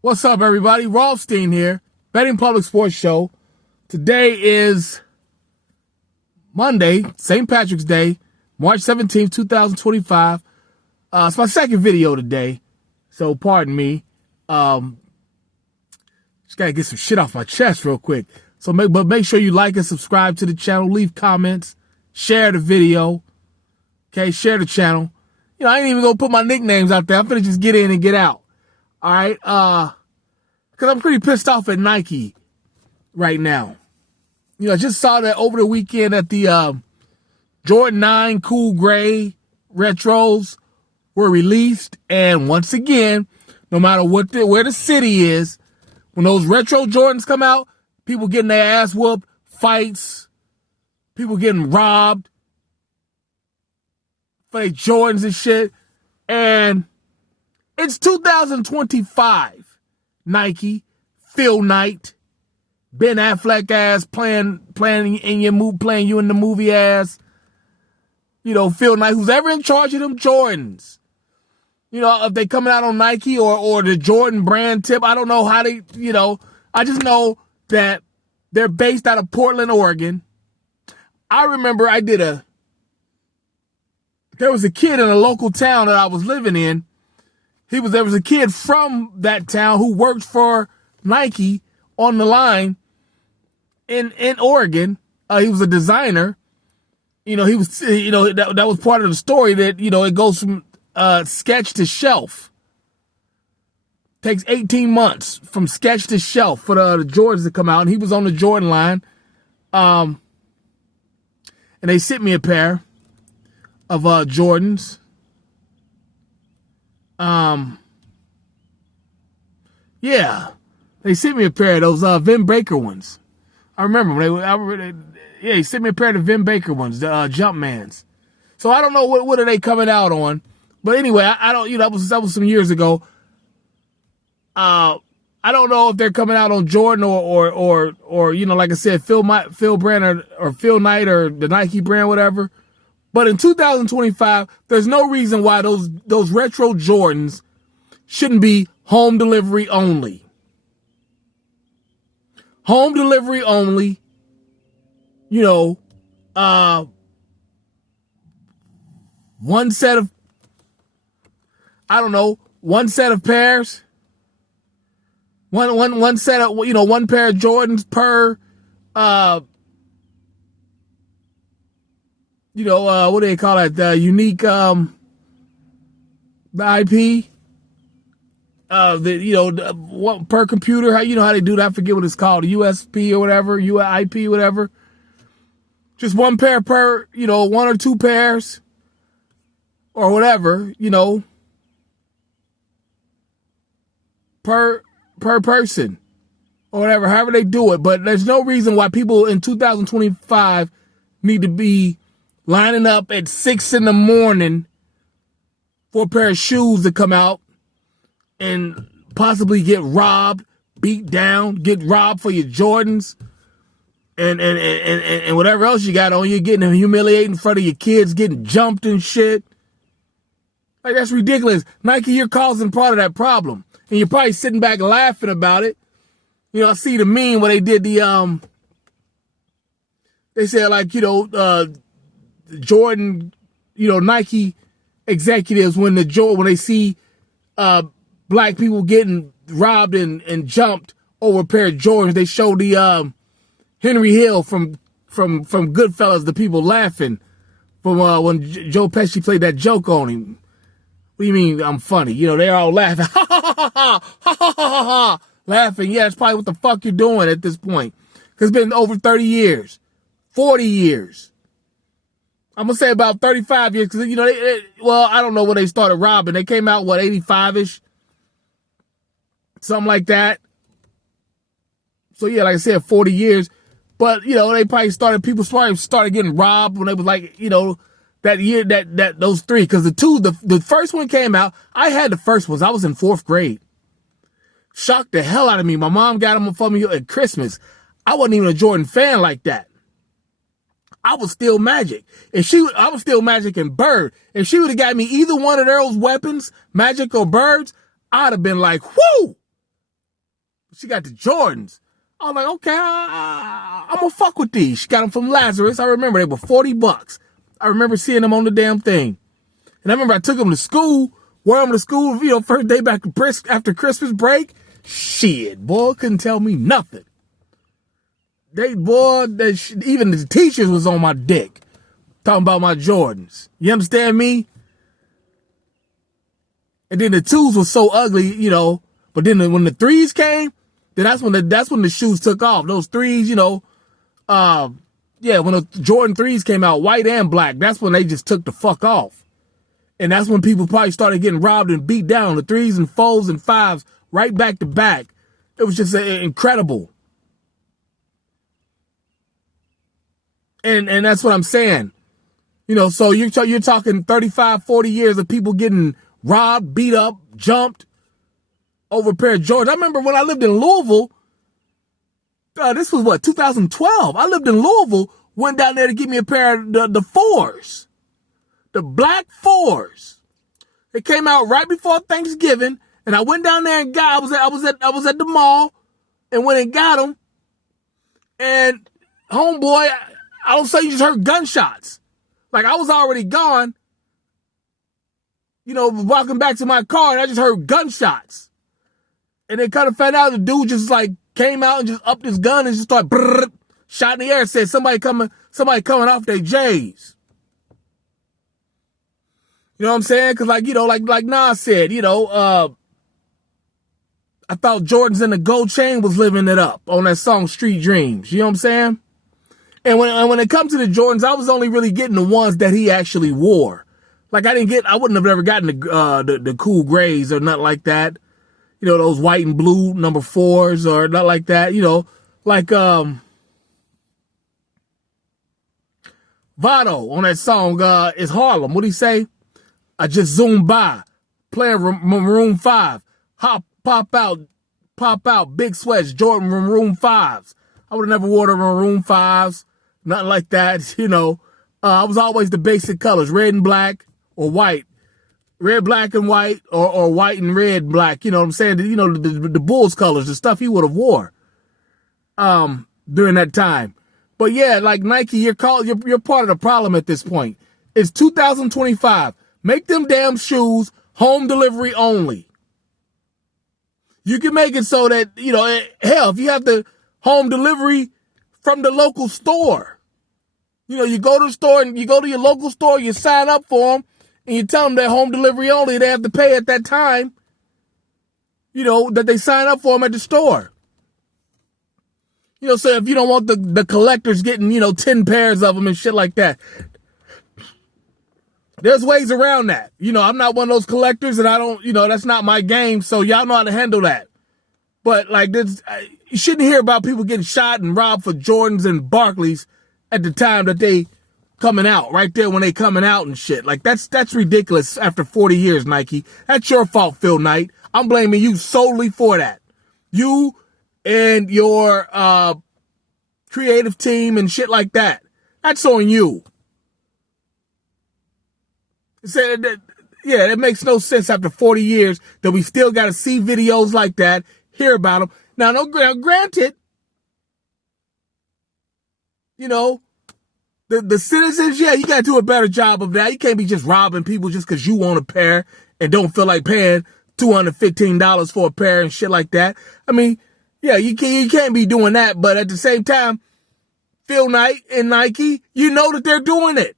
What's up, everybody? Rothstein here, Betting Public Sports Show. Today is Monday, St. Patrick's Day, March 17th, 2025. It's my second video today, so pardon me. Just gotta get some shit off my chest real quick. So make sure you like and subscribe to the channel, leave comments, share the video. Okay, share the channel. You know, I ain't even gonna put my nicknames out there. I'm gonna just get in and get out. All right, because I'm pretty pissed off at Nike right now. You know, I just saw that over the weekend that the Jordan 9 Cool Gray Retros were released. And once again, no matter where the city is, when those retro Jordans come out, people getting their ass whooped, fights, people getting robbed for their Jordans and shit. And it's 2025. Nike, Phil Knight, Ben Affleck ass playing you in the movie ass. You know, Phil Knight, who's ever in charge of them Jordans. You know, if they coming out on Nike or the Jordan brand tip, I don't know how they, you know, I just know that they're based out of Portland, Oregon. I remember there was a kid in a local town that I was living in. There was a kid from that town who worked for Nike on the line in Oregon. He was a designer. You know, that was part of the story that, you know, it goes from sketch to shelf. Takes 18 months from sketch to shelf for the Jordans to come out. And he was on the Jordan line. And they sent me a pair of Jordans. Yeah, they sent me a pair of those Vin Baker ones. I remember he sent me a pair of the Vin Baker ones, the Jumpmans. So I don't know what are they coming out on, but anyway, I don't, you know, that was some years ago. I don't know if they're coming out on Jordan or you know, like I said, Phil brand or Phil Knight or the Nike brand, whatever. But in 2025, there's no reason why those retro Jordans shouldn't be home delivery only. Home delivery only. You know, one set of pairs. One set of, you know, one pair of Jordans per you know, what do they call that? The unique, the IP, one per computer. How, you know how they do that? I forget what it's called, USP or whatever, IP, whatever. Just one pair per, you know, one or two pairs or whatever, you know, per person or whatever, however they do it. But there's no reason why people in 2025 need to be lining up at 6 a.m. for a pair of shoes to come out and possibly get robbed, beat down, get robbed for your Jordans and whatever else you got on you, getting humiliated in front of your kids, getting jumped and shit. Like, that's ridiculous. Nike, you're causing part of that problem. And you're probably sitting back laughing about it. You know, I see the meme where they did they said, like, you know, Jordan, you know, Nike executives, when they see black people getting robbed and jumped over a pair of Jordans, they show the Henry Hill from Goodfellas, the people laughing from when Joe Pesci played that joke on him. What do you mean I'm funny? You know, they're all laughing. Ha ha ha ha ha ha ha ha, laughing. Yeah, that's probably what the fuck you're doing at this point. Because it's been over 30 years, 40 years. I'm going to say about 35 years, because, you know, well, I don't know when they started robbing. They came out, 85-ish? Something like that. So, yeah, like I said, 40 years. But, you know, people started getting robbed when they was like, you know, that year, those three. Because the first one came out, I had the first ones. I was in 4th grade. Shocked the hell out of me. My mom got them for me at Christmas. I wasn't even a Jordan fan like that. I was still Magic. I was still Magic and Bird. If she would have got me either one of those weapons, Magic or Birds, I'd have been like, whoo! She got the Jordans. I was like, okay, I'm gonna fuck with these. She got them from Lazarus. I remember they were $40. I remember seeing them on the damn thing. And I remember I took them to school, wore them to school, first day back after Christmas break. Shit, boy, couldn't tell me nothing. Even the teachers was on my dick talking about my Jordans. You understand me? And then the twos were so ugly, but then when the threes came, then that's when the shoes took off. Those threes, when the Jordan threes came out, white and black, that's when they just took the fuck off. And that's when people probably started getting robbed and beat down. The threes and fours and fives right back to back. It was just incredible. And that's what I'm saying. So you're talking 35, 40 years of people getting robbed, beat up, jumped over a pair of Jordans. I remember when I lived in Louisville, this was 2012. I lived in Louisville, went down there to get me a pair of the fours, the black fours. They came out right before Thanksgiving, and I went down there and I was at the mall and went and got them. And homeboy, I don't say you just heard gunshots. Like I was already gone, walking back to my car, and I just heard gunshots. And then kind of found out the dude just like came out and just upped his gun and just started shot in the air. Said somebody coming off their J's. You know what I'm saying? Cause like Nas said, I thought Jordans and the Gold Chain was living it up on that song Street Dreams. You know what I'm saying? And when it comes to the Jordans, I was only really getting the ones that he actually wore. Like I wouldn't have ever gotten the cool grays or nothing like that. Those white and blue number 4s or not like that, like Vado on that song, is Harlem. What'd he say? I just zoomed by, playing Maroon 5, pop out, big sweats, Jordan Maroon 5s. I would have never wore the Maroon 5s, nothing like that, I was always the basic colors, red and black or white. Red, black, and white, or white and red, black. You know what I'm saying? The Bulls colors, the stuff he would have wore, during that time. But yeah, like Nike, you're part of the problem at this point. It's 2025. Make them damn shoes home delivery only. You can make it so that, hell, if you have the home delivery from the local store, you go to the store and you go to your local store, you sign up for them, and you tell them they're home delivery only, they have to pay at that time, that they sign up for them at the store. So if you don't want the collectors getting, 10 pairs of them and shit like that, there's ways around that. I'm not one of those collectors and I don't, that's not my game. So y'all know how to handle that. But like this, you shouldn't hear about people getting shot and robbed for Jordans and Barclays at the time that they coming out, right there when they coming out and shit. Like that's ridiculous after 40 years, Nike. That's your fault, Phil Knight. I'm blaming you solely for that. You and your creative team and shit like that. That's on you. It makes no sense after 40 years that we still got to see videos like that, hear about them. Now, granted, the citizens, you got to do a better job of that. You can't be just robbing people just because you want a pair and don't feel like paying $215 for a pair and shit like that. I mean, you can't be doing that. But at the same time, Phil Knight and Nike, that they're doing it.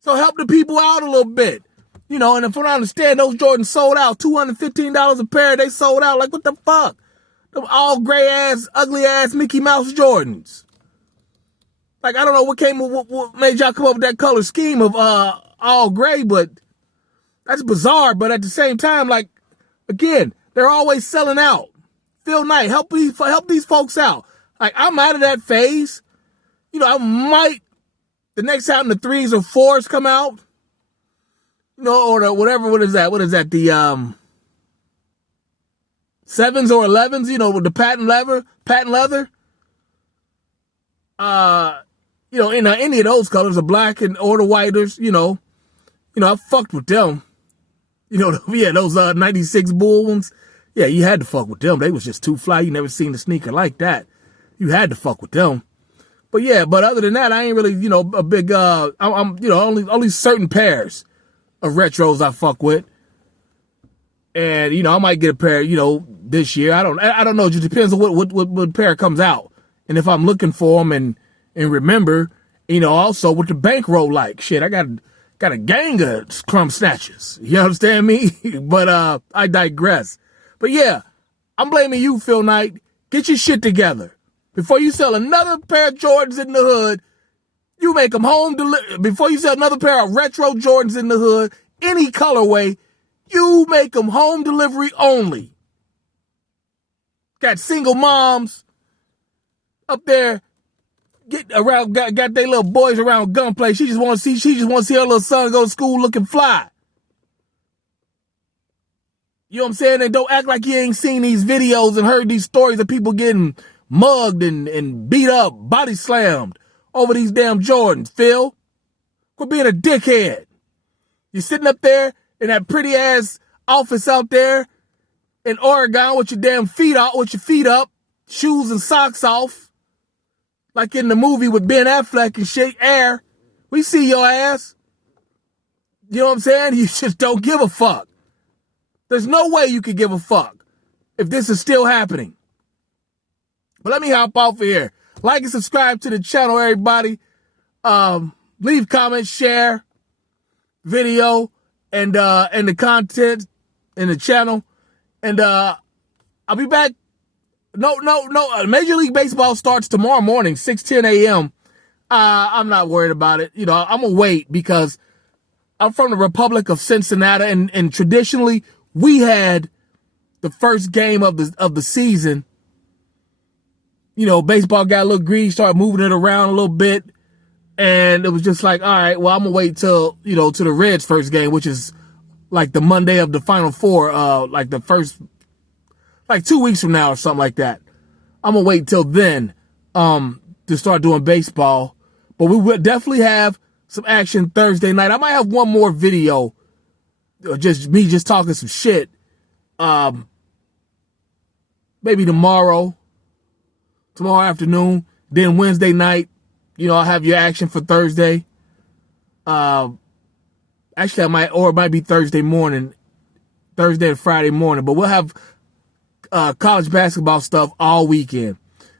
So help the people out a little bit. And if I understand, those Jordans sold out, $215 a pair, they sold out. Like, what the fuck? Them all gray ass, ugly ass Mickey Mouse Jordans. Like, I don't know what made y'all come up with that color scheme of all gray, but that's bizarre. But at the same time, like, again, they're always selling out. Phil Knight, help these folks out. Like, I'm out of that phase. I might, the next time the 3s or 4s come out, or the whatever, what is that? The 7s or 11s, with the patent leather. In any of those colors, the black or the whiters, I fucked with them. Those 96 Bull ones. Yeah, you had to fuck with them. They was just too fly. You never seen a sneaker like that. You had to fuck with them. But yeah, but other than that, I ain't really, a big, I'm only certain pairs of retros I fuck with. And, I might get a pair, this year. I don't know. It just depends on what pair comes out. And if I'm looking for them and remember, also what the bankroll like. Shit, I got a gang of crumb snatchers. You understand me? But, I digress. But yeah, I'm blaming you, Phil Knight. Get your shit together. Before you sell another pair of Jordans in the hood, you make them home delivery. Before you sell another pair of retro Jordans in the hood, any colorway, you make them home delivery only. Got single moms up there, got their little boys around gunplay. She just want to see her little son go to school looking fly. You know what I'm saying? And don't act like you ain't seen these videos and heard these stories of people getting mugged and beat up, body slammed over these damn Jordans, Phil. Quit being a dickhead. You're sitting up there in that pretty ass office out there in Oregon with your damn feet out, with your feet up, shoes and socks off, like in the movie with Ben Affleck and shit, Air. We see your ass. You know what I'm saying? You just don't give a fuck. There's no way you could give a fuck if this is still happening. But let me hop off of here. Like and subscribe to the channel, everybody. Leave comments, share video and the content in the channel. And I'll be back. No. Major League Baseball starts tomorrow morning, 6:10 a.m. I'm not worried about it. I'm gonna wait because I'm from the Republic of Cincinnati, and traditionally we had the first game of the season. Baseball got a little greedy, started moving it around a little bit. And it was just like, all right, well, I'm going to wait till the Reds first game, which is like the Monday of the Final Four, like the first, like 2 weeks from now or something like that. I'm going to wait till then, to start doing baseball. But we will definitely have some action Thursday night. I might have one more video, just me just talking some shit, maybe tomorrow afternoon. Then Wednesday night, I'll have your action for Thursday. Actually, it might be Thursday and Friday morning. But we'll have college basketball stuff all weekend.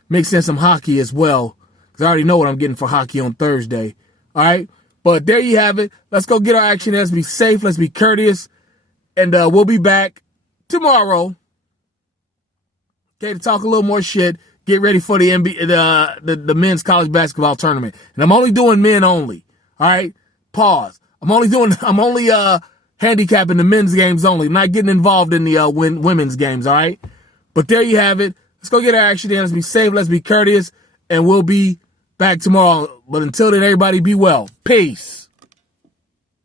Mix in some hockey as well, because I already know what I'm getting for hockey on Thursday. All right? But there you have it. Let's go get our action. Let's be safe. Let's be courteous. And we'll be back tomorrow, okay, to talk a little more shit. Get ready for the NBA, the men's college basketball tournament. And I'm only doing men only. All right? Pause. I'm only handicapping the men's games only. Not getting involved in the women's games, all right? But there you have it. Let's go get our action in. Let's be safe. Let's be courteous. And we'll be back tomorrow. But until then, everybody be well. Peace.